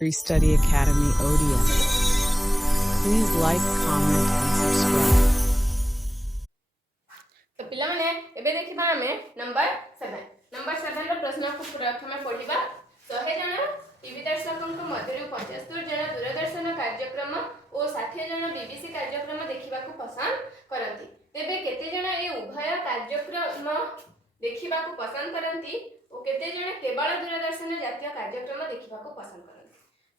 Free Study Academy ODS. Please like, comment, and subscribe. तो पिला माने एबे देखिबा हमें नंबर 7 रो प्रश्न को प्रथमे पढिबा 100 जन टीवी दर्शकଙ୍କ ମଧ୍ୟରୁ 75 जन दूरदर्शन कार्यक्रम और 60 जन बीबीसी कार्यक्रम देखिबा को पसंद करंती तेबे केते जन ए उभय कार्यक्रम देखिबा को पसंद करंती और केते जन केवल दूरदर्शन जातीय कार्यक्रम देखिबा को पसंद करंती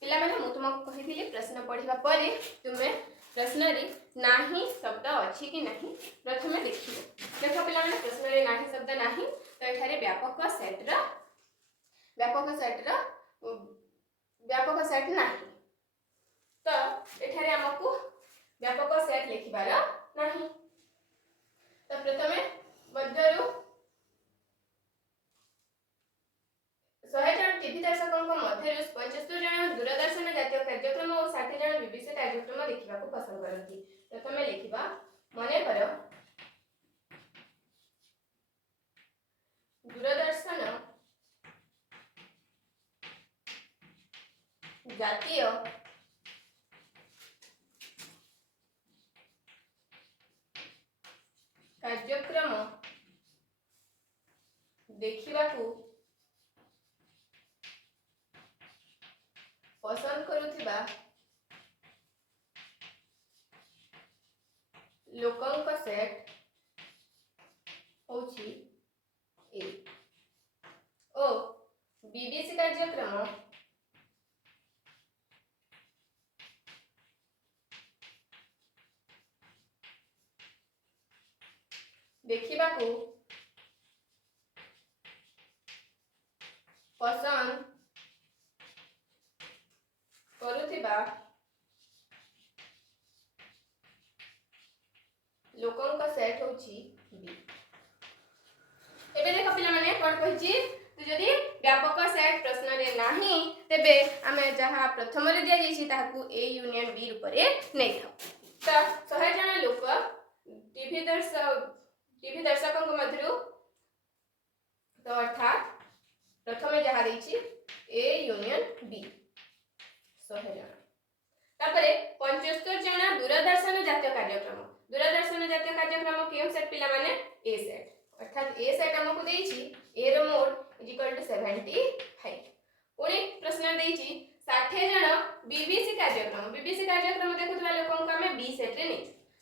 पिला माने मु तुमको कहिथिली प्रश्न पढिबा परे तुमे प्रश्न रे नाही शब्द अछि कि नहीं प्रथमे देखिबो देखो पिला माने प्रश्न रे नाही शब्द नाही तो एठारे व्यापक सेट नाही तो एठारे हमकु व्यापक सेट लिखिबार नाही तो प्रथमे मध्यरु 100 जन टीवी दर्शकଙ୍କ ମଧ୍ୟରୁ 75 जन दूरदर्शन जातीय कार्यक्रम और 60 जन बीबीसी कार्यक्रम देखिबा को पसंद करନ୍ତି प्रथमे लिखिबा मने कर दूरदर्शन जातीय कार्यक्रम देखिबा को पसंद करुथिबा लोकंक सेट होछि ए ओ बीबीसी कार्यक्रम देखिबा को पसंद करुथिबा लोकंक सेट होछि बी एबे देखो पिला माने कोन कहिछि तो जदी व्यापक सेट प्रश्न रे नाही तेबे हमें जहा प्रथम रे दिया जैछि ताकू ए यूनियन बी ऊपर नै था तो 100 जन लोक टीवी दर्शकଙ୍କ ମଧ୍ୟରୁ तो अर्थात प्रथमे जहा दैछि ए यूनियन बी 100 जन तापरे 75 जन दूरदर्शन जातीय कार्यक्रम केम सेट पिला माने ए सेट अर्थात ए सेट हमकु देछि ए रो मोड इज इक्वल टू 75 उनी प्रश्न देछि 60 जन बीबीसी कार्यक्रम देखुतला लोकंक हमें बी सेट रे नै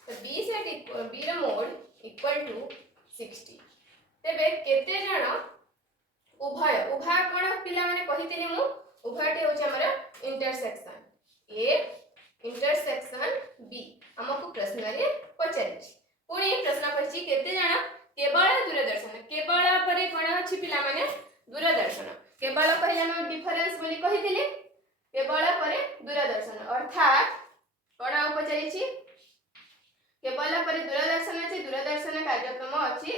तो बी सेट बी रो मोड इक्वल टू 60 तेबे केते जन उभय कोन पिला माने कहितिनि मु उभयटे होछि हमर इंटरसेक्शन ए इंटरसेक्शन बी हमकु प्रश्न रे पचारिछि पुणी प्रश्न कहिछि केते जन केवल दूरदर्शन केवल परे कोन अछि पिला माने दूरदर्शन केवल कहले हम डिफरेंस बोली कहितिले केवल परे दूरदर्शन अर्थात कोन पचारिछि केवल परे दूरदर्शन अछि दूरदर्शन कार्यक्रम अछि ए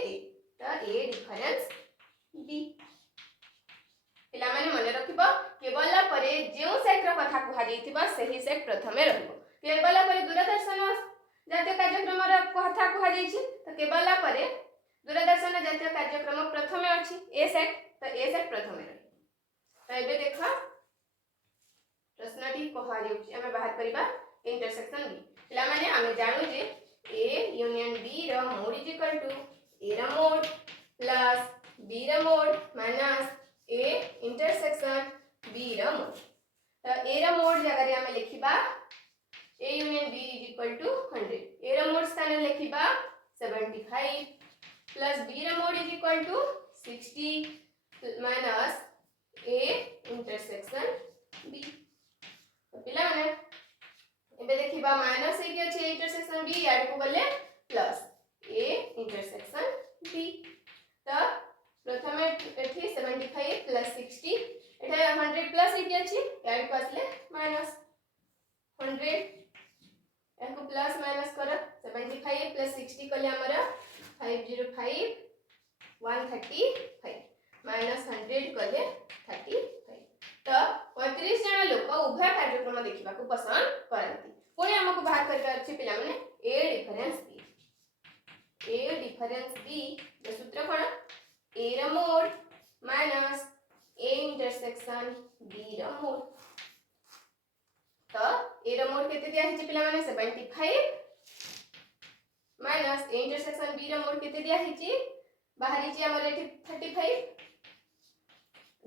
तो ए डिफरेंस बी पिला माने मन रखिबो केवल परे जेउ सेट रो कथा कुहा जैतिबा सही सेट प्रथमे रहबो केवल परे दूरदर्शन जातीय कार्यक्रम रो कथा कुहा जैछि तो केवल परे दूरदर्शन जातीय कार्यक्रम प्रथमे अछि ए सेट तो ए सेट प्रथमे रही तो एबे देखा प्रश्नटी कुहा जैछि हमें बाहर करिबा इंटरसेक्शन बी पिला माने हमें जानू जे ए यूनियन बी रो mod is equal to A रो मोड प्लस बी रो mod minus A intersection B रो मोड तो ए रो मोड जगह रे हमें लिखिबा A union B is equal to 100 A रो मोड स्थान लिखिबा 75 प्लस बी रो mod is equal to 60 minus A intersection B तो पिला माने एबे देखिबा माइनस ए के अछि इंटरसेक्शन बी ऐड को गले प्लस ए इंटरसेक्शन बी तो प्रथमे एठी 75 प्लस 60 एठा 100 प्लस ए के अछि ऐड को आसले माइनस 100 एको प्लस माइनस कर 75 प्लस 60 कले हमरा 505 135 माइनस 100 कले 35 तो 35 जन लोक उभय कार्यक्रम देखिबा को पसंद करंती पुणी हमकु बाहर करके अछि पिला माने ए डिफरेंस बी जो सूत्र कोन ए रो mod minus A intersection B रो मोड केते दिया हिची पिला माने 75 माइनस ए इंटरसेक्शन बी रो मोड केते दिया हिची बाहरी ची हमर एठी 35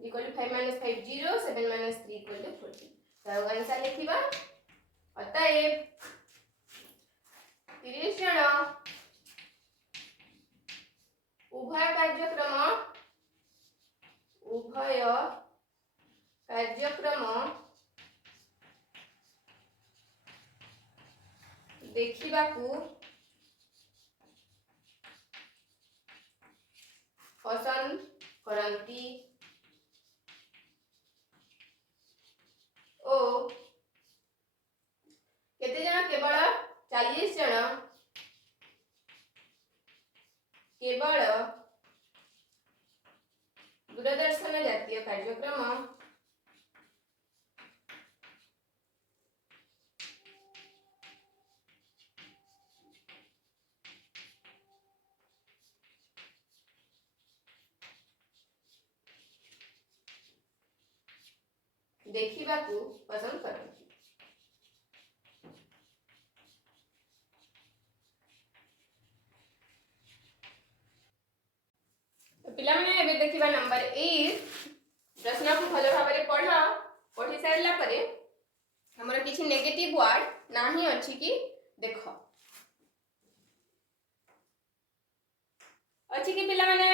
equal to 5 minus 5 0 7 minus 3 equal to 40 तो आंसर लिखिबा अतएव 30 जण उभय कार्यक्रम देखिबाकू पसंद करती ओ केते जण केवल 40 जण केवल दूरदर्शन जातीय कार्यक्रम देखिबाकू पसंद करती पिला माने एबे देखिबा नंबर 8 प्रश्न को भलो भाबरे पढ़ी सारला परे हमर किछि नेगेटिव वर्ड नाही अछि कि देखो अछि कि पिला माने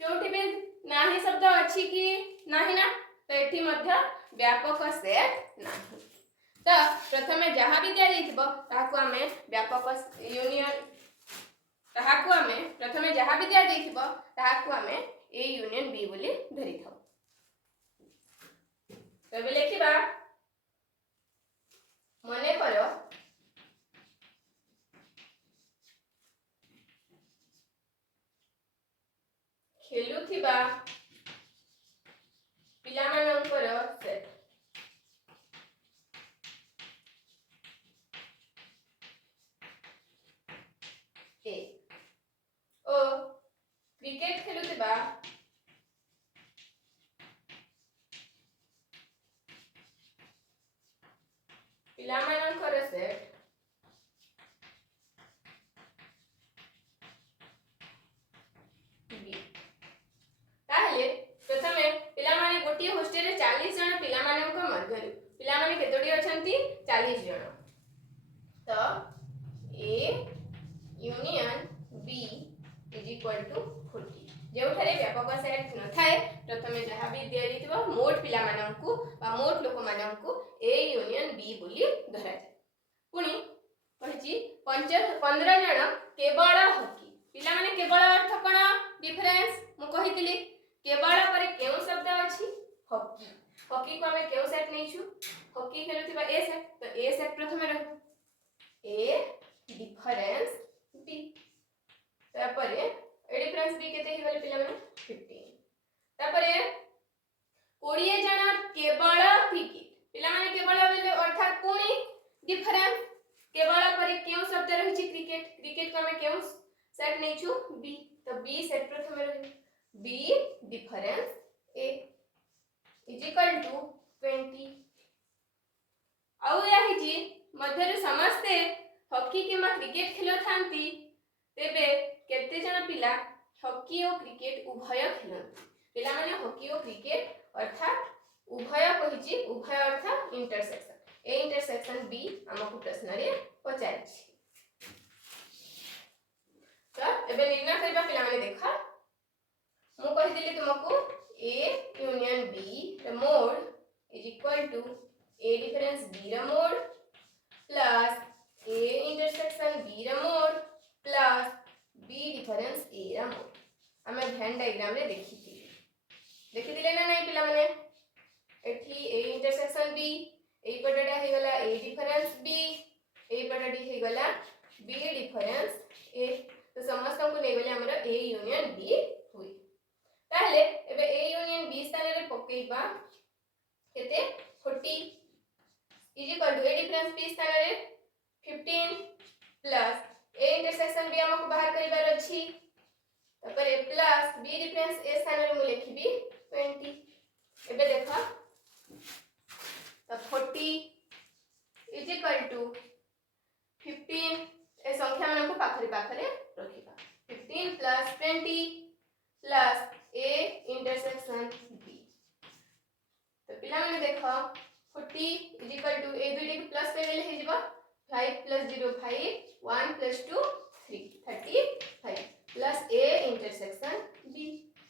जोठी भी नाही शब्द अछि कि नाही ना तो एठी मध्य व्यापक सेट नाही तो प्रथमे जहा भी दिया जाइथिबो ताको हमें व्यापक यूनियन ताहाको हमें प्रथमे जहा भी दिया जाइथिबो ताहाको हमें ए यूनियन बी बोली धरि थाउ तबे लेखिबा मने करो खेलुथिबा पिलामानंकर सेट ए ओ क्रिकेट खेलुथिबा पिलामानंकर सेट बी ताहले प्रथमे पिला माने गोटी हॉस्टेल रे 40 जण पिला मानक मध्यरु पिला माने केतोडी अछंती 40 जण तो A union B is equal to 40 जेउठारे व्यापक सेट न थाए प्रथमे जहा भी दिया दिथिबो मोट पिला मानकू बा मोट लोक मानकू ए यूनियन बी बोली धरा जाय पुनी कहछि 15 जण केवल हॉकी पिला माने केवल अर्थ कोन डिफरेंस मु कहितली केवल पर केउ शब्द अछि हॉकी हॉकी को हमें केउ सेट नै छु हॉकी खेलुथिबा ए सेट तो ए सेट प्रथमे रह ए डिफरेंस बी तापरे ए डिफरेंस बी केते हिगले पिला माने 15 तापरे 20 जण केवल क्रिकेट पिला माने केवल बोले अर्थात कोनी डिफरेंस केवल पर केउ शब्द रहिछि क्रिकेट क्रिकेट को हमें केउ सेट नै छु बी तो बी सेट प्रथमे रह B difference A is equal to 20 आउ याहिछि मध्यरे समस्ते हॉकी किमा क्रिकेट खेलो थांती तेबे केते जण पिला हॉकी और क्रिकेट उभय खेलନ୍ତି पिला माने हॉकी और क्रिकेट अर्थात उभय कहिछि उभय अर्थात इंटरसेक्शन ए इंटरसेक्शन बी हमकु प्रश्न रे पचारछि तो एबे निर्णय करबा पिला माने देखा मु कहि दिली तुमको A union B the mod is equal to A difference B the mod plus A intersection B the mod plus B difference A the mod हमें वेन डायग्राम रे देखि दिले ना नहीं पिला माने एठी ए इंटरसेक्शन बी ए पटडा हे गला ए डिफरेंस बी ए पटडी हे गला बी डिफरेंस ए तो समस्त को नै गले हमर ए यूनियन बी हुई ताहले एबे ए यूनियन बी स्थान रे पकेइबा केते 40 is equal to A difference B स्थान रे 15 प्लस ए इंटरसेक्शन बी हमको बाहर करिबार अछि तपर ए प्लस बी डिफरेंस ए स्थान रे मु लिखिबी 20 एबे देखा तो 40 पिला माने देखो 40 इज इक्वल टू ए दुइटी को प्लस कर देले हे जिवो 5 + 0 5 1 + 2 3 35 प्लस ए इंटरसेक्शन बी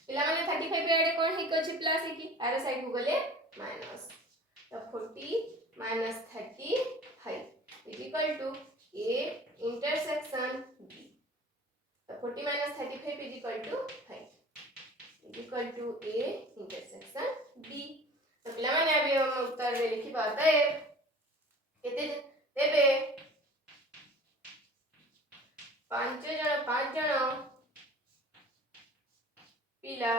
पिला माने 35 एडे कोन हे कोछि प्लस हे की आर साइड को गले माइनस तो 40 - 35 is equal to A intersection B तो 40 - 35 is equal to 5 is equal to A intersection B तो पिला माने अभी हम उत्तर दे लिखि बात है केते देबे 5 जण पिला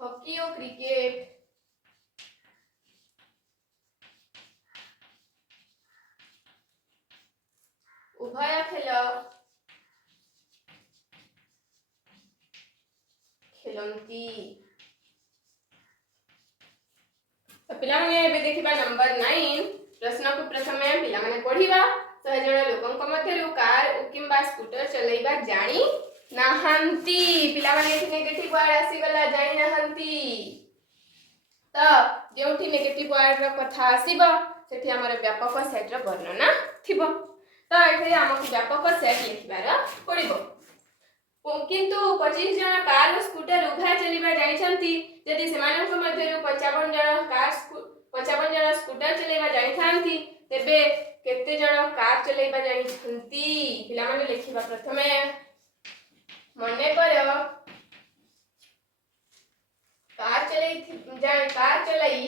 हॉकी और क्रिकेट उभय खेलंती तो पिला माने एबे देखिबा नंबर 9 प्रश्न को प्रथमे पिला माने पढिबा 100 जण लोकंक मध्यरु कार किंबा स्कूटर चलेइबा जानी नाहंती पिला माने एठी नेगेटिव वर्ड आसी गला जानी नाहंती तो जेउठी नेगेटिव वर्ड रो कथा आसीबो सेठी हमर व्यापक सेट रो वर्णना थिबो तो एठी हमक व्यापक सेट लिखिबार पड़िबो किंतु 25 जण कार और स्कूटर उभय चलिबा जानिछंती यदि सेमानक मध्यरु 55 जण कार 55 जण स्कूटर चलेबा जानिथांती तेबे केते जण कार चलेबा जानिछंती पिला माने लिखिबा प्रथमे मने कर कार चलाई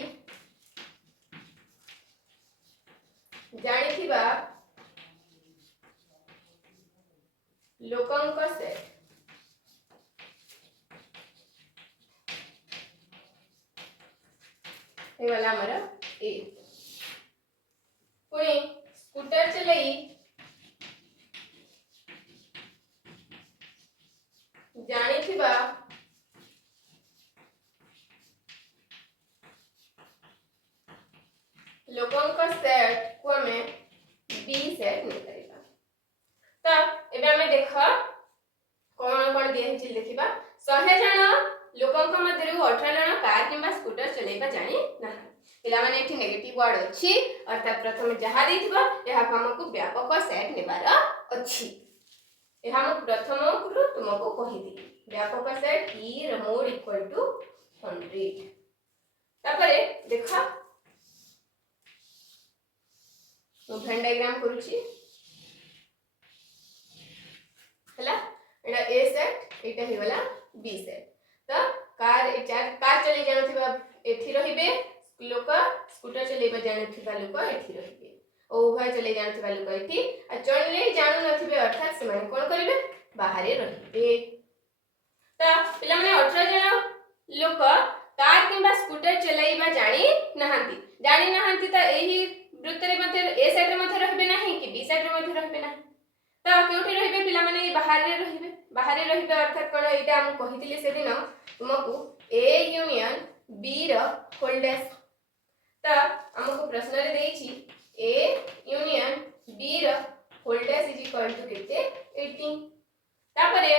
जानिथिबा लोकंक सेट ये वाला हमारा ए पुणी स्कूटर चलाई जानिथिबा लोकंक सेट को हमें बी सेट नहीं करेगा तो एबे हमें देख कोन कोन दिए हिची देखिबा 100 जण लोकंक मध्यरु 18 जण कार किंबा स्कूटर चलेबा जानि ना पिला माने एठी नेगेटिव वर्ड अछि अर्थात प्रथम जहा दिथिबा एहा हमकु व्यापक सेट नेबार अछि एहा हम प्रथम गुरु तुमको कहि दी व्यापक set E mod equal to 100 तापरे देखा तो वेन डायग्राम करूची हला एटा ए सेट एटा हे वाला बी सेट तो कार चले जानुथिबा एथि रहिबे लोक स्कूटर चलेबा जानुथिबा लोक एथि रहिबे ओ उभय चले जानुथिबा लोक एथि आ चलले जानु नथिबे अर्थात से माने कोन करिवे बाहरे रहिबे तो पिला माने 18 जण लोक कार किंबा स्कूटर चलाइबा जानि नाहंती तो एही वृत्त रे मध्य ए साइड रे मध्य रहबे नाही कि बी साइड रे मध्य रहबे नाही तो केउठी रहबे पिला माने बाहर रे रहबे अर्थात कोन एटा हम कहितिले से दिन तुमको ए यूनियन बी रो होल्डेस तो हमको प्रश्न रे देछि ए यूनियन बी रो होल्डेस इज इक्वल टू केते 18 तापरे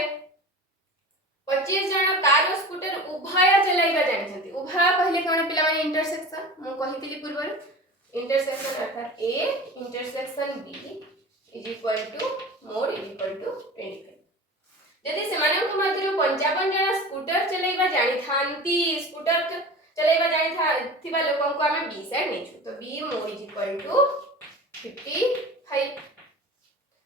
25 जण कार और स्कूटर उभय चलाइबा जानिछंती उभय कहले कोन पिला माने इंटरसेक्शन मु कहितिली पूर्व इंटरसेक्शन अर्थात A intersection B is equal to mod is equal to 25 यदि सेमानक मध्यरु 55 जण स्कूटर चलाइबा जानिथांती स्कूटर चलाइबा जानिथिबा लोकंको हमें बी साइड नेछु तो B mod is equal to 55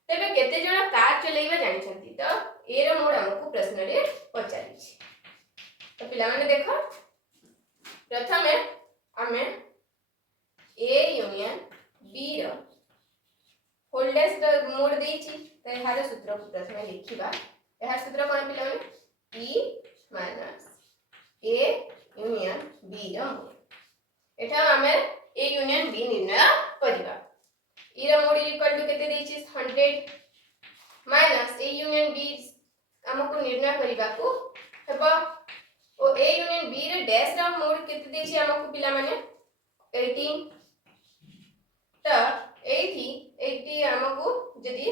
तेबे केते जण कार चलाइबा जानिछंती तो ए रो मोड हमको प्रश्न रे पचारि तो पिला माने देखो प्रथमे हमें ए यूनियन बी रो होल्डेस द मोड देछि तो एहार सूत्र को प्रथमे लिखिबा एहार सूत्र कोन पिला माने E minus A union B रो मोड एठा हमें ए यूनियन बी निर्णय करिबा ई रो मोड इक्वल टू केते देछि 100 माइनस ए यूनियन बी हमको निर्णय करिबा को हेबो ओ ए यूनियन बी रे डैश रो मोड केते देछि हमको पिला माने 18 तो 80 हमको यदि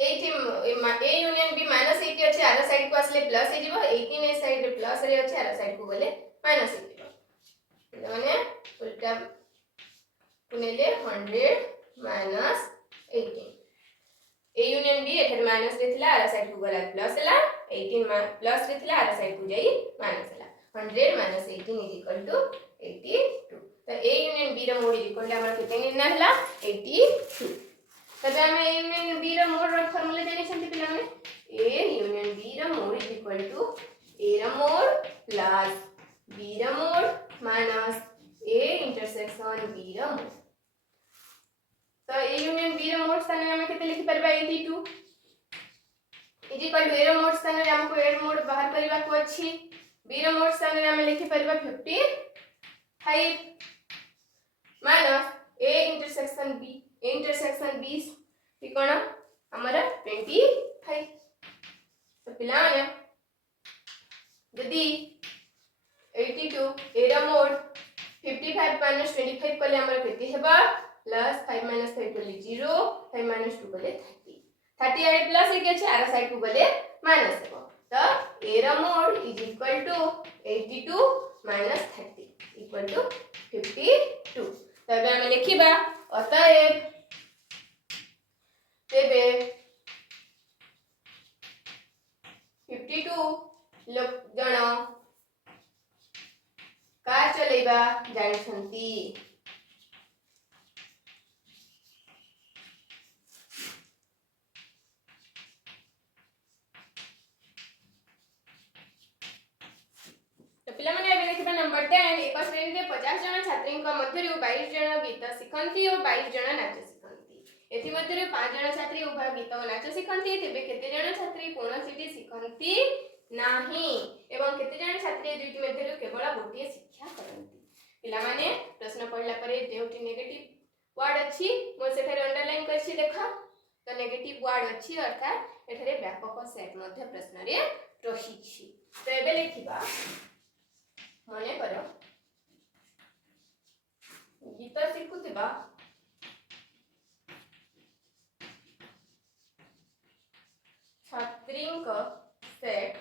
18 ए यूनियन बी माइनस 80 अछि आर साइड को आसले प्लस हे जीवो 18 ए साइड रे प्लस रे अछि आर साइड को गले माइनस हे जीवो माने उल्टा पुनेले 100 माइनस 18 ए यूनियन बी एथर माइनस रे थिला आर साइड को गला प्लस हला 18 प्लस रे थिला आर साइड को जाई माइनस हला 100 माइनस 18 इज इक्वल टू 82 तो ए यूनियन बी रो मोड इज इक्वल टू हमर केते निर्णय हला 82 तबे हम ए यूनियन बी रो मोड रो फार्मूला जानि छथि पिला माने ए यूनियन बी रो mod is equal to A रो मोड प्लस बी रो mod minus A intersection B रो मोड तो ए यूनियन बी रो मोड स्थान में हम केते लिखि परबा 82 इज इक्वल टू ए रो मोड स्थान में हमको ए रो मोड बाहर करबा को अछि बी रो मोड स्थान में हम लिखि परबा 55 माइनस ए इंटरसेक्शन बी की कोन हमरा 25 तो पिला माने यदि 82 ए रो मोड 55 माइनस 25 कले हमरा केते हेबा प्लस 5 माइनस 5 कले 0 5 माइनस 2 कले 30 30 आइ प्लस के छै आर साइड को गले माइनस हेबो तो ए रो mod is equal to 82 minus 30 equal to 52 तबे हम लिखिबा अतएव तेबे 52 लोक जण कार चलेबा जानि छंती तो पिला माने अबे देखिबा नंबर 10 एक श्रेणी रे 50 जण छात्रीक मध्यरु 22 जण गीत शिखंती और 22 जण नाच शिखंती एथि मध्यरु 5 जण छात्री उभय गीत और नाच शिखंती तेबे केते जण छात्री कोनोसिटी शिखंती नाही एवं केते जण छात्री दुईटी मध्यरु केवल गोटिए शिक्षा करंती पिला माने प्रश्न पढला परे जेउटी नेगेटिव वर्ड अछि मो सेठारे अंडरलाइन करछि देखा तो नेगेटिव वर्ड अछि अर्थात एठारे व्यापक सेट मध्य प्रश्न रे रहिछि तो एबे लिखिबा मने करो गीत शिखुथिबा छात्रींक सेट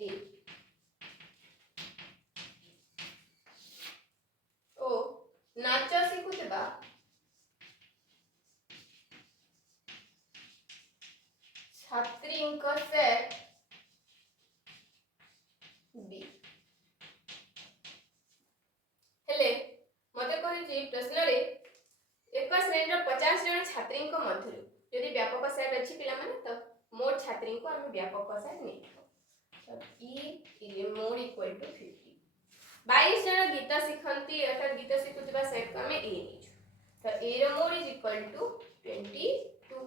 ए ओ नाच शिखुथिबा छात्रींक सेट बी हेले मते कहि प्रश्न रे एक श्रेणी रो 50 जण छात्री को मध्यरु यदि व्यापक सेट अछि पिला माने तो मोड छात्री को हम व्यापक सेट नै तो E is mod equal to 50 22 जण गीत शिखंती अर्थात गीत शिखुतिबा सेट को हम ए नै तो ए रो मोड इज इक्वल टू 22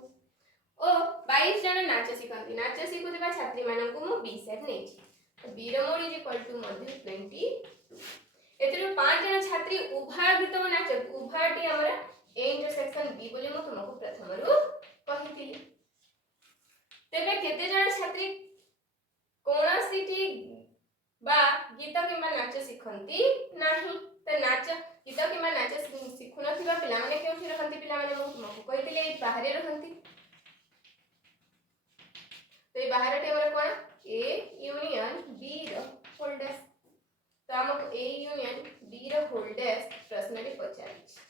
ओ 22 जण नाच शिखुतिबा छात्री मानन को मु बी सेट नै तो बी रो मोड इज इक्वल टू मध्य 22 एतरो 5 जण छात्री उभय गीत नाच उभयटी हमरा ए इंटरसेक्शन बी बोली मु तुमको प्रथम रु कहितिली तेबे केते जण छात्री कोनोसिटी बा गीत किबा नाच शिखंती नाही त नाच गीत किबा नाच शिखुनथिबा पिला माने केउठी रहंती पिला माने मु तुमको कहितिले बाहरे रहंती तो ए बाहरटे हमरा कोन ए यूनियन बी रो होल्डर्स तो हमको ए यूनियन बी रो होल्डर्स प्रश्न रे पचारिछि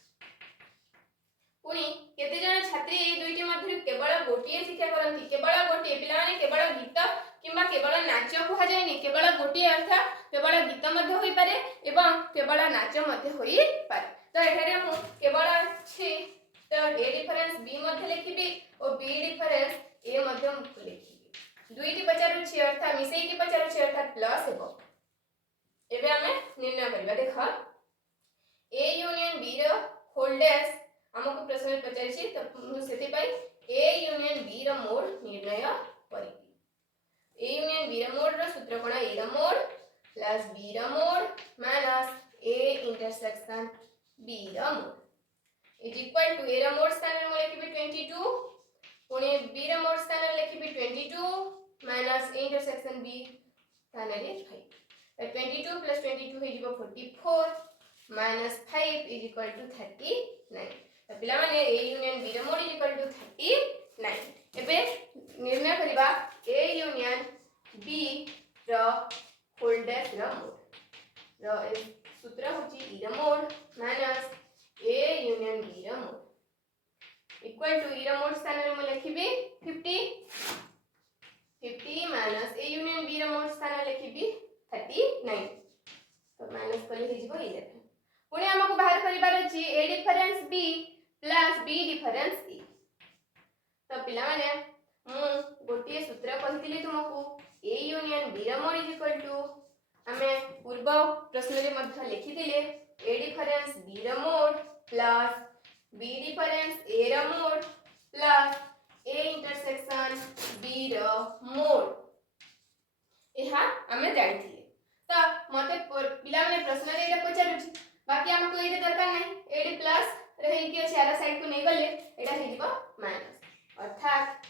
पुनी केते जण छात्री ए दुईटी मध्य केवल गोटिए शिक्षा करंती केवल गोटिए पिला माने केवल गीत किबा केवल नाच को जायनी केवल गोटिए अर्थ केवल गीत मध्य होई पारे एवं केवल नाच मध्य होई पारे तो एठारे हम केवल छी तो ए डिफरेंस बी मध्य लिखिबी और बी डिफरेंस ए मध्य लिखिबी दुईटी पचारु छी अर्थ मिसेई की पचारु छी अर्थात प्लस हेबो एबे हमें निर्णय करबा देखा ए यूनियन बी रो होल्डर्स हमको प्रश्न में पचारि छी तो सेति पई ए यूनियन बी रो मोड निर्णय करिबी ए यूनियन बी रो मोड रो सूत्र कोन ए रो मोड प्लस बी रो mod minus A intersection B रो mod is equal to A रो मोड स्थान में लिखिबी 22 पुनी बी रो मोड स्थान में लिखिबी 22 माइनस ए इंटरसेक्शन बी स्थान में 5 22 plus 22 है जीवो 44 minus 5 is equal to 39 तो पिला माने a union b रो मोड is equal to 39 39 एबे निर्णय करिबा ए यूनियन बी रो होल्डेस रो मोड रो सूत्र होची ई रो mod minus A union B रो मोड इक्वल टू ई रो मोड स्थान रे म लिखिबी 50 माइनस ए यूनियन बी रो मोड स्थान लिखिबी 39 तो माइनस कले ही जिवो 11 पुणी हमको बाहर करिबार अछि A difference B plus B difference E तो पिला माने मु गोटिए सूत्र कहितली तुमको ए यूनियन बी रो मोड इज इक्वल टू हमें पूर्व प्रश्न रे मध्य लिखि दिले ए डिफरेंस बी रो mod plus B difference A रो mod plus A intersection B रो मोड एहा हमें जानिथिले तो मते पिला माने प्रश्न रे एटा पचारुछि बाकी हमको एटा दरकार नहीं एडी प्लस रही कि चारा साइड को नहीं गले एटा हे जिवो माइनस अर्थात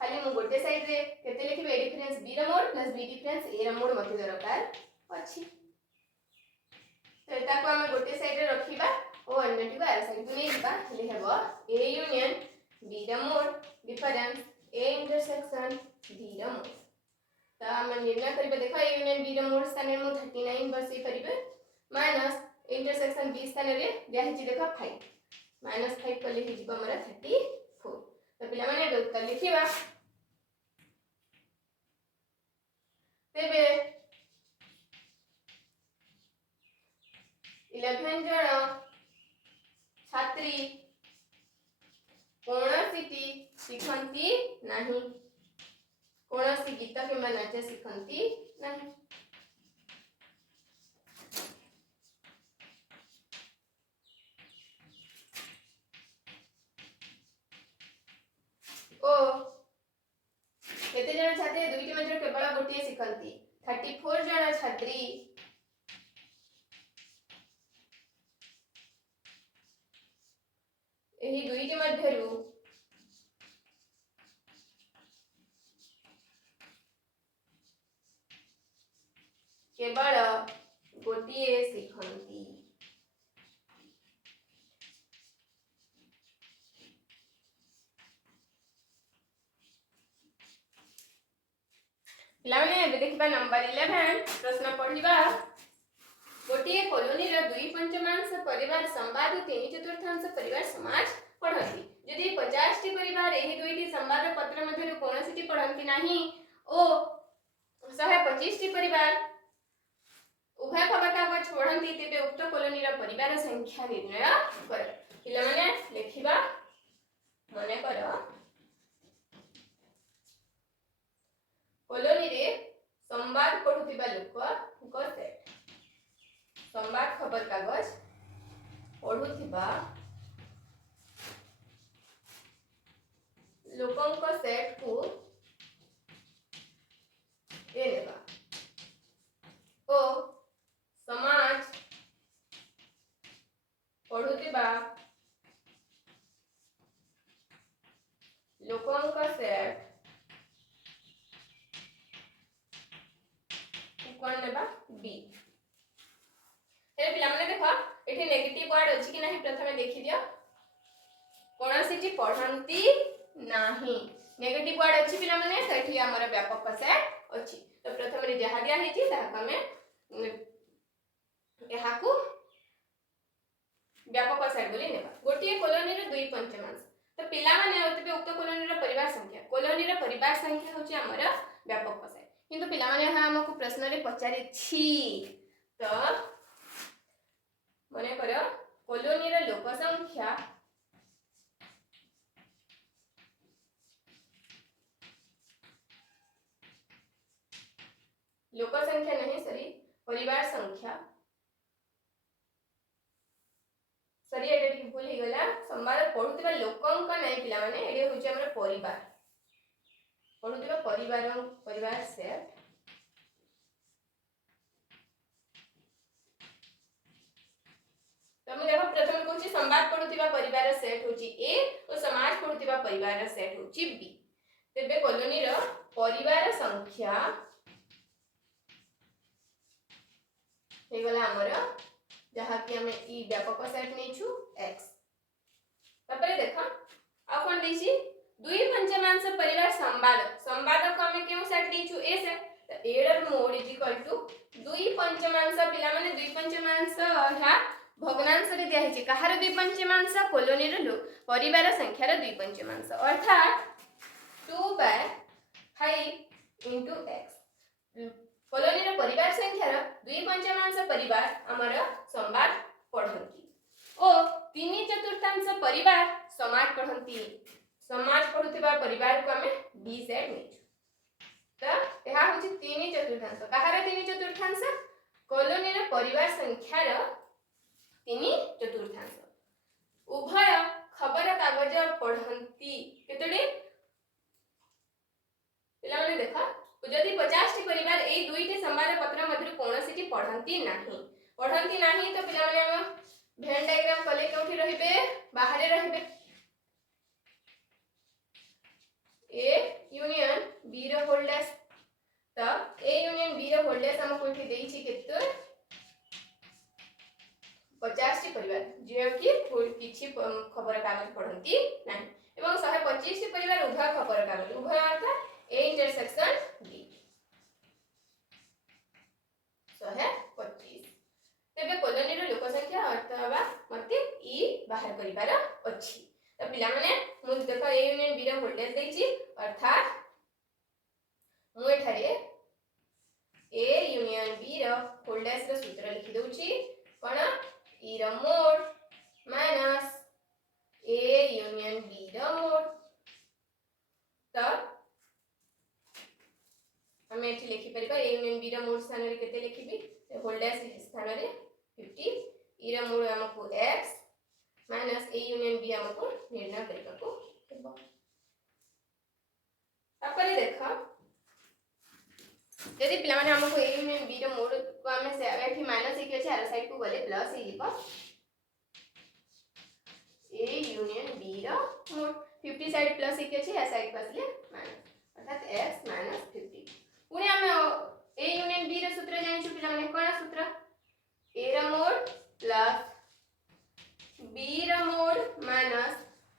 खाली मु गोटे साइड रे केते लिखिबे ए डिफरेंस बी रो mod plus B difference A रो मोड मते दरकार अछि तो एटा को हम गोटे साइड रे रखिबा ओ अन्यटी को आर साइड को नहीं जिबा हेले हेबो ए यूनियन बी रो mod difference A intersection B रो मोड तो हम निर्णय करिबे देखो ए यूनियन बी रो मोड स्थान रे मु 39 बसे करिबे माइनस इंटरसेक्शन बी स्थान रे दिया हिची देखो 5 माइनस 5 कले ही जिबो हमरा 34 तो पिला माने उत्तर लिखिबा तेबे 11 जण छात्री कोनोसिटी शिखंती नहीं कोनोसी गीत किंबा नाच शिखंती नहीं ओ केते जण छात्री दुईटी मध्य केवल गोटिए शिखंती 34 जण छात्री एही दुईटी मध्यरु केवल गोटिए शिखंती पिलाने देखिबा नंबर 11 प्रश्न पढ़िबा गोटिए कॉलोनी रो 2/5 परिवार संवाद 3/4 परिवार समाज पढ़ती यदि 50 टी परिवार एही दुईटी संवाद पत्र मध्य कोनोसिटी पढ़ती नाही ओ 125 टी परिवार उभय खबर कागज पढ़ती तेबे उक्त कॉलोनी रो परिवार संख्या निर्णय कर पिला माने लिखिबा मने करो कॉलोनी रे संवाद पढ़ुतिबा लोक को सेट संवाद खबर कागज पढ़ुतिबा लोकन को सेट को ए नेबा ओ समाज पढ़ुतिबा लोकन को सेट कौन नेबा बी हे पिला माने देखो एठी नेगेटिव वर्ड अछि कि नहीं प्रथमे देखि दियो कोनोसिटी पढ़ंती नाही नेगेटिव वर्ड अछि पिला माने तो एठी हमर व्यापक सेट अछि तो प्रथम रे जहा दिया हेछि ता हमें एहा को व्यापक सेट बोली नेबा गोटिए कॉलोनी रे 2/5 तो पिला माने ओतबे उक्त कॉलोनी रो परिवार संख्या होछि हमर व्यापक सेट किंतु पिला माने हमको प्रश्न रे पचारि छी तो मने करो कॉलोनी रो लोक संख्या नहीं सॉरी परिवार संख्या सॉरी एटा ठीक भूल ही गला संवाद पढुतिबा लोकन का नहीं पिला माने एडे होची हमर परिवार पढुतिबा परिवार सेट तमे देखो प्रथम कोची संवाद पढुतिबा परिवार सेट होची ए और समाज पढुतिबा परिवार सेट होची बी तेबे कॉलोनी रो परिवार संख्या हे गला हमर जहा कि हमें ई व्यापक सेट नेछु x तपरे देखा आ कोन देछि पंचमांश परिवार संवाद संवाद को हमें क्यों सेट दी छु ए से तो एडर मोड इज इक्वल टू दुई पंचमांश पिला माने दुई पंचमांश ह्या भग्नांश रे दिया हिची कहार दुई पंचमांश कॉलोनी रे परिवार संख्या रे दुई पंचमांश अर्थात 2/5 into x कॉलोनी रे परिवार संख्या रे दुई पंचमांश परिवार हमर संवाद पढ़ंती ओ 3/4 परिवार समाज पढ़ंती समाज पढ़ुथिबा परिवार को हमें बी सेट नेछु तो यह होची 3/4 कहार 3/4 कॉलोनी रे परिवार संख्या रे 3/4 उभय खबर कागज पढ़ंती केतडी पिला माने देखा जदि 50 टी परिवार ए दुईटी संवाद पत्र मध्य कोनोसी टी पढ़ंती नाही तो पिला माने हम भेन डायग्राम कले कोठी रहिबे बाहरे रहिबे ए यूनियन बी रो होल्डर्स तो ए यूनियन बी रो होल्डर्स हम कोठी देई छी केते 50 टी परिवार जे कि किछि खबर कागज पढ़ंती नाही एवं 125 टी परिवार उभय खबर कागज उभय अर्थ ए इंटरसेक्शन बी 125 तेबे कॉलोनी रो लोक संख्या अथवा मते ई बाहर करिबार अछि तो पिला माने मु देखो ए यूनियन बी रो होल्डर्स देई छी अर्थात मु एठारे ए यूनियन बी रो होल्डर्स रो सूत्र लिखि दउ छी कोन ई रो mod minus A union B रो मोड तो हम एठी लिखि परिबा ए यूनियन बी रो मोड स्थान रे केते लिखिबी होल्डर्स स्थान रे 50 ई रो मोड हमको x minus A union B हमको निर्णय करबा को हेबो तापर देखा यदि पिला माने हमको ए यूनियन बी रो मोड को हमें से एठी माइनस एक अछि आर साइड को गले प्लस ए लिखो ए यूनियन बी रो मोड 50 साइड प्लस एक अछि आ साइड बसले माइनस अर्थात x माइनस 50 पुणे हम ए यूनियन बी रो सूत्र जानि छु पिला माने कोन सूत्र ए रो मोड प्लस बी रो mod minus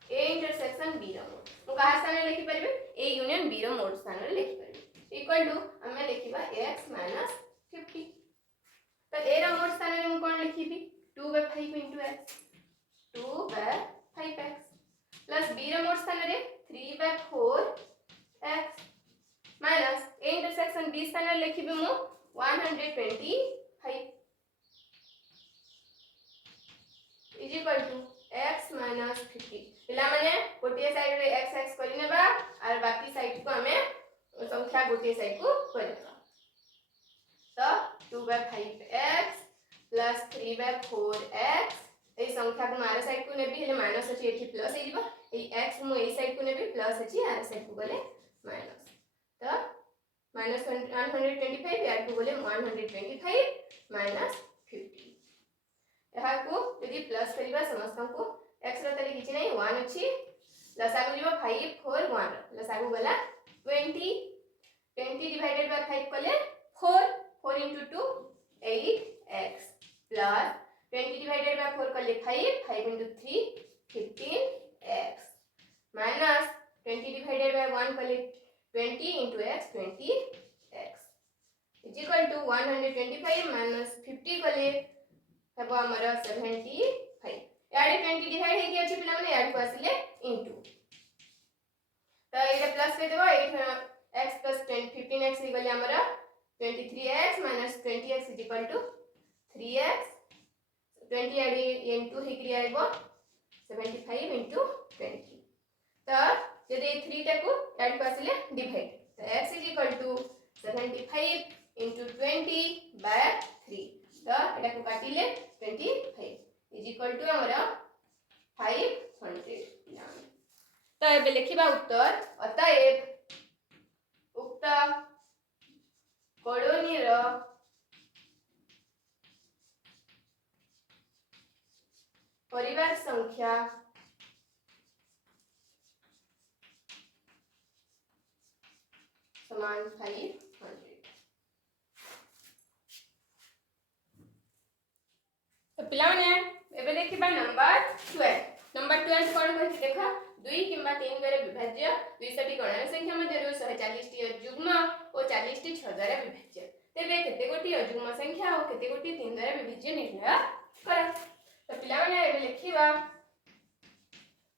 A intersection B रो मोड मु कहा स्थान रे लिखि परिबे ए यूनियन बी रो मोड स्थान रे लिखि परिबे इक्वल टू हमें लिखिबा x माइनस 50 तो ए रो मोड स्थान रे मु कोन लिखिबी 2/5 into x 2/5x plus B रो मोड स्थान रे 3/4x minus A intersection B स्थान रे लिखिबी मु 125 is equal to x minus 50 पिला माने गोटे साइड रे x x करि नेबा और बाकी साइड को हमें संख्या गोटे साइड को करबा तो 2/5x प्लस 3/4x ए संख्या को मारे साइड को नेबी हेले माइनस अछि एठी प्लस हे जिवो ए x मु ए साइड को नेबी प्लस अछि आर साइड को गले माइनस तो माइनस 125 यार को गले 125 माइनस 50 यहा को यदि प्लस करिबा समस्त को x रो तले किछि नै 1 अछि लसागु जिवो 5 4 1 लसागु गला 20 डिवाइडेड बाय 5 कले 4 into 2 8x plus 20 divided by 4 कले 5 into 3 15x minus 20 divided by 1 कले 20 into x 20x is equal to 125 minus 50 कले हेबो हमर 75 याडे 20 डिवाइड हे कि अछि पिला माने याड को आसीले इनटू तो एटा प्लस कर देबो 8x plus 15x हे गले हमर 23x minus 20x is equal to 3x 20 याडे into हे कि आइबो 75 into 20 तो यदि 3 टा को याड को आसीले डिवाइड तो x is equal to 75 into 20 by 3 तो एटा को काटिले 25 इज इक्वल टू हमरा 500 तो एबे लिखिबा उत्तर अतएव उक्त कॉलोनी रो परिवार संख्या समान 500 तो पिला माने एबे देखिबा नंबर 12 कोन कहै देखा 2 किंबा 3 द्वारा विभाज्य 200 टी गणन संख्या मध्यरु 140 टी युग्म और 40 टी 6 द्वारा विभाज्य तेबे केते गोटी अयुग्म संख्या और केते गोटी 3 द्वारा विभाज्य निर्णय कर। तो पिला माने एबे लिखिबा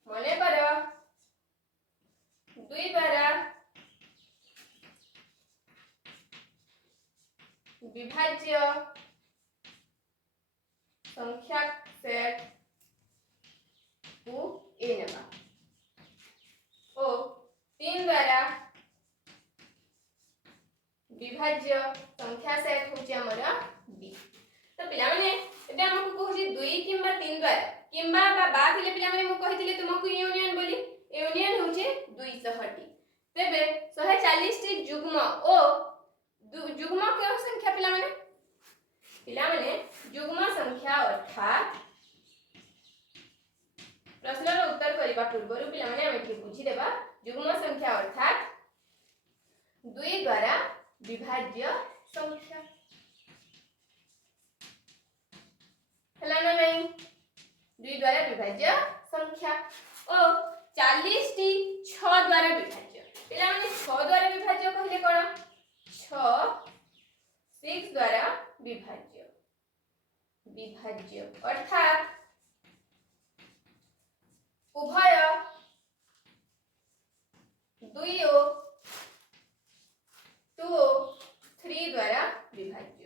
मने कर 2 द्वारा विभाज्य संख्या सेट को ए नेबा और 3 द्वारा विभाज्य संख्या सेट होची हमरा बी। तो पिला माने एटा हमकु कहूची 2 किंबा 3 द्वारा किंबा बा थिले पिला माने मु कहिथिले तुमकु यूनियन बोली यूनियन होची 200 टी तेबे 140 टी युग्म ओ युग्म के संख्या पिला माने युग्म संख्या अर्थात प्रश्नर उत्तर करबा पूर्व पिला माने हम एठी बुझी देबा युग्म संख्या अर्थात 2 द्वारा विभाज्य संख्या हला ना नहीं 2 द्वारा विभाज्य संख्या और 40 टी 6 द्वारा विभाज्य पिला माने 6 द्वारा विभाज्य कहले कोन 6 द्वारा विभाज्य अर्थात उभय 2 और 2 3 द्वारा विभाज्य।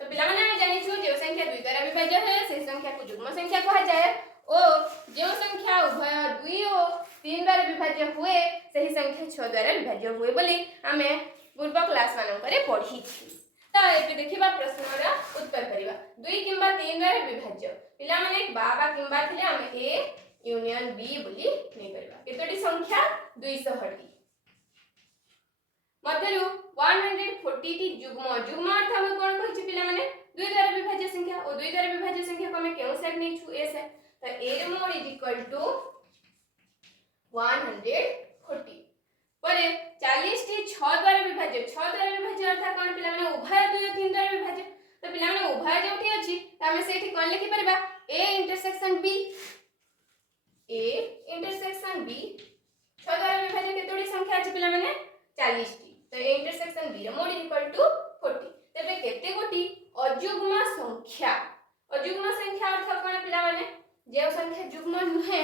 तो पिला माने हम जानि छु जे संख्या 2 द्वारा विभाज्य है से संख्या को युग्म संख्या कहा जाए और जो संख्या उभय 2 और 3 द्वारा विभाज्य हुए सही संख्या 6 द्वारा विभाज्य हुए बोली हमें पूर्व क्लास मानन करे पढ़ी छी। तो एबे देखिबा प्रश्नरा उत्तर करिबा 2 किंबा 3 द्वारा विभाज्य पिला माने बाबा किंबा थिले हम ए यूनियन बी बोली नै करबा केतोटी संख्या 200 टी मध्यरु 140 टी युग्म अर्थ हम कोन कहि पिला माने 2 द्वारा विभाज्य संख्या और 2 द्वारा विभाज्य संख्या को हम केउ सेट नै छु ए सेट तो ए मोड इज इक्वल टू 140 परे 40 टी 6 द्वारा विभाज्य अर्थात कोन पिला माने उभय 2 और 3 द्वारा विभाज्य तो पिला माने उभय जोठी अछि त हम सेठी कोन लिखि परबा a इंटरसेक्शन b 6 द्वारा विभाज्य केतोडी संख्या अछि पिला माने 40 टी तो a इंटरसेक्शन b रो मोड इज इक्वल टू 40 तबे केते गोटी अयुग्म संख्या अर्थ कोन पिला माने जे संख्या युग्म नुहे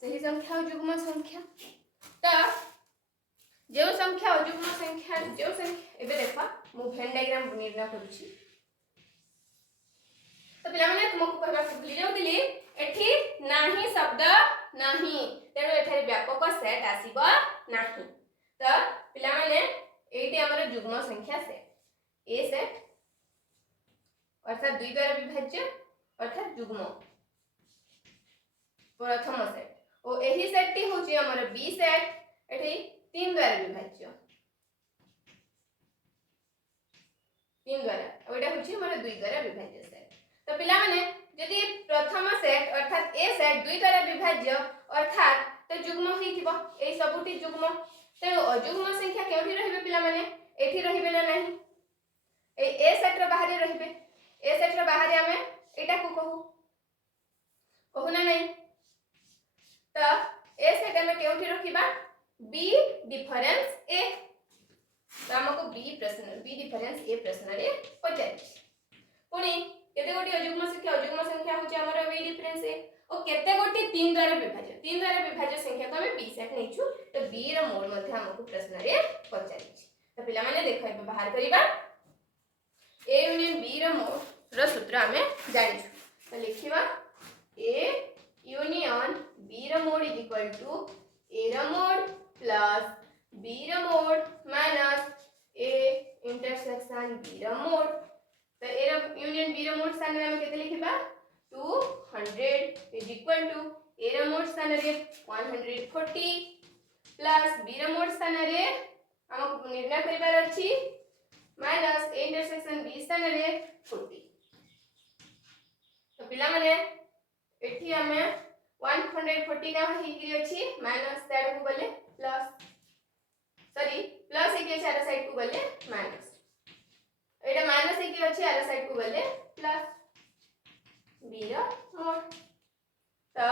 सही संख्या युग्म संख्या तो जो संख्या अयुग्म संख्या एबे देखा मु वेन डायग्राम निर्णय करूची। तो पिला माने तुमको कहबा भूली जाउतिली एठी नाही शब्द नाही तेनो एठारे व्यापक सेट आसीबा नाही तो पिला माने एठी हमर युग्म संख्या सेट ए सेट अर्थात 2 द्वारा विभाज्य अर्थात युग्म प्रथम सेट और एही सेट टी होची हमर बी सेट एठी 3 द्वारा विभाज्य 3 द्वारा और एटा होची हमर 2 द्वारा विभाज्य सेट। तो पिला माने यदि प्रथम सेट अर्थात ए सेट 2 द्वारा विभाज्य अर्थात तो युग्म होइथिबो ए सबुटी युग्म तेनो अयुग्म संख्या केउठी रहिबे पिला माने एठी रहिबे ना नाही ए सेट रो बाहर रहिबे ए सेट रो बाहर हमें एटा को कहू ना नहीं तो ए सेट में केउठी रखिबा बी डिफरेंस ए तो हमको बी डिफरेंस ए प्रश्न रे पचारि पुनी केते गोटी अयुग्म संख्या होची हमर बी डिफरेंस ए और केते गोटी 3 द्वारा विभाज्य संख्या को हम बी सेट नै छु तो बी रो मोड मध्ये हमको प्रश्न रे पचारि तो पिला माने देखो ए बाहर करिबा ए यूनियन बी रो मोड रो सूत्र हमें जानि छु तो लिखिबा ए यूनियन बी रो mod is equal to A रो मोड प्लस बी रो mod minus A intersection B रो मोड तो ए रो यूनियन बी रो मोड स्थान रे हम केते लिखिबा 200 इज इक्वल टू ए रो मोड स्थान रे 140 प्लस बी रो मोड स्थान रे हम निर्णय करिबार अछि माइनस ए इंटरसेक्शन बी स्थान रे 40 तो पिला माने एठी हमें 140 का हिकरी अछि माइनस साइड को गले प्लस प्लस एक चार साइड को गले माइनस एटा माइनस एक अछि आर साइड को गले प्लस बी रो मोड तो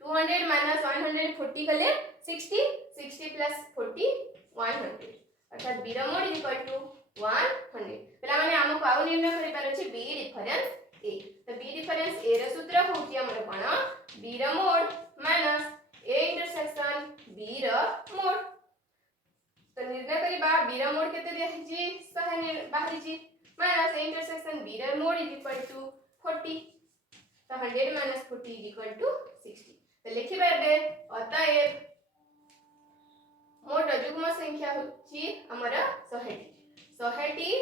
200 माइनस 140 कले 60 60 प्लस 40 100 अर्थात बी रो मोड इज इक्वल टू 100 पहला माने हमको आउ निर्णय करि पार अछि बी डिफरेंस ए तो बी डिफरेंस ए रो सूत्र होउची हमर कोन बी रो mod minus A intersection B रो मोड तो निर्णय करिबा बी रो मोड केते दिया हिची 100 बाहरी छी माइनस ए इंटरसेक्शन बी रो मोड इज इक्वल टू 40 तो 100 माइनस 40 इज इक्वल टू 60 तो लिखिबा बे अतएव मोट अयुग्म संख्या होची हमर 100टी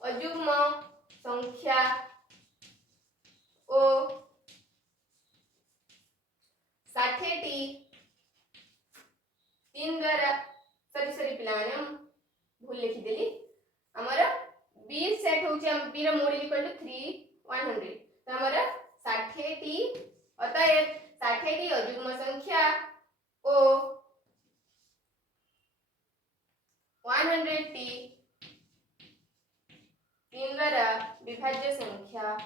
अयुग्म संख्या ओ 60टी 3 द्वारा सरी पिला माने भूल लिखि देली हमर बी सेट होची हम बी रो मोड इक्वल टू 3 100 तो हमर 60टी अतएव 60टी अयुग्म संख्या ओ 100टी 3 द्वारा विभाज्य संख्या